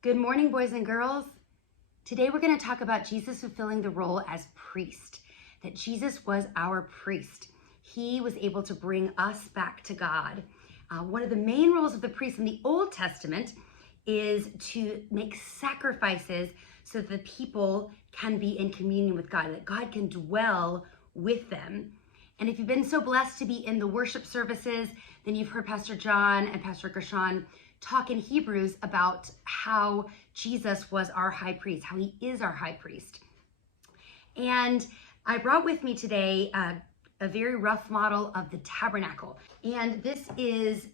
Good morning, boys and girls. Today we're going to talk about Jesus fulfilling the role as priest, that Jesus was our priest. He was able to bring us back to God. One of the main roles of the priest in the Old Testament is to make sacrifices so that the people can be in communion with God, that God can dwell with them. And if you've been so blessed to be in the worship services, then you've heard Pastor John and Pastor Gershon talk in Hebrews about how Jesus was our high priest, how he is our high priest. And I brought with me today a very rough model of the tabernacle. And this is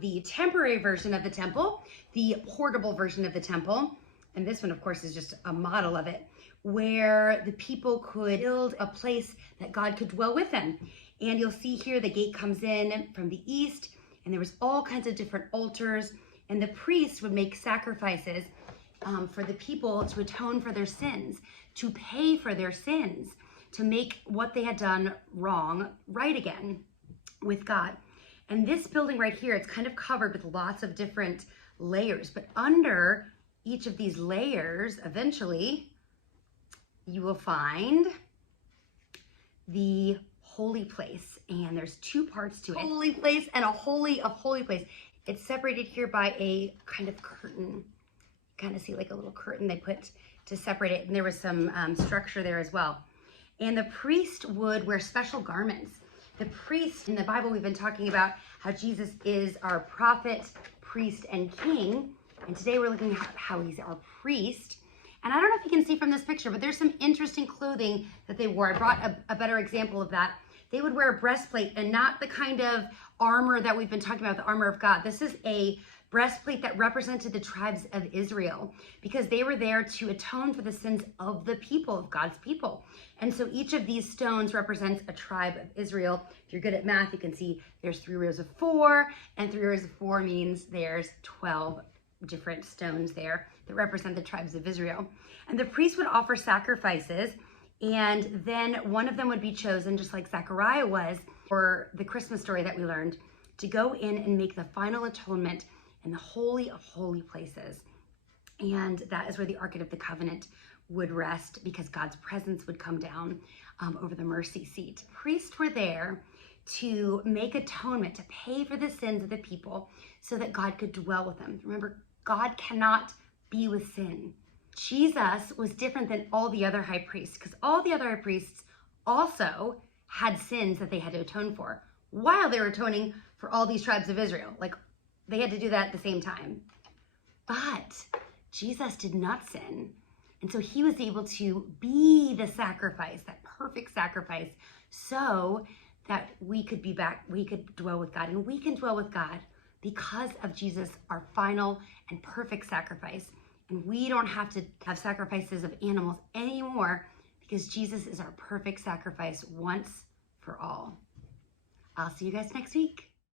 the temporary version of the temple, the portable version of the temple. And this one, of course, is just a model of it, where the people could build a place that God could dwell with them. And you'll see here the gate comes in from the east, and there was all kinds of different altars, and the priests would make sacrifices for the people to atone for their sins, to pay for their sins, to make what they had done wrong right again with God. And this building right here, it's kind of covered with lots of different layers, but under each of these layers, eventually, you will find the holy place. And there's two parts to it. Holy place and a holy of holy place. It's separated here by a kind of curtain. You kind of see like a little curtain they put to separate it. And there was some structure there as well. And the priest would wear special garments. The priest, in the Bible, we've been talking about how Jesus is our prophet, priest, and king. And today we're looking at how he's our priest. And I don't know if you can see from this picture, but there's some interesting clothing that they wore. I brought a better example of that. They would wear a breastplate, and not the kind of armor that we've been talking about, the armor of God. This is a breastplate that represented the tribes of Israel, because they were there to atone for the sins of the people, of God's people. And so each of these stones represents a tribe of Israel. If you're good at math, you can see there's 3 rows of 4, and 3 rows of 4 means there's 12 different stones there that represent the tribes of Israel. And the priest would offer sacrifices, and then one of them would be chosen, just like Zechariah was, for the Christmas story that we learned, to go in and make the final atonement in the Holy of Holy Places. And that is where the Ark of the Covenant would rest, because God's presence would come down over the mercy seat. Priests were there to make atonement, to pay for the sins of the people so that God could dwell with them. Remember, God cannot be with sin. Jesus was different than all the other high priests, because all the other high priests also had sins that they had to atone for while they were atoning for all these tribes of Israel. Like, they had to do that at the same time. But Jesus did not sin. And so he was able to be the sacrifice, that perfect sacrifice, so that we could be back, we could dwell with God. And we can dwell with God because of Jesus, our final and perfect sacrifice. And we don't have to have sacrifices of animals anymore, because Jesus is our perfect sacrifice once for all. I'll see you guys next week.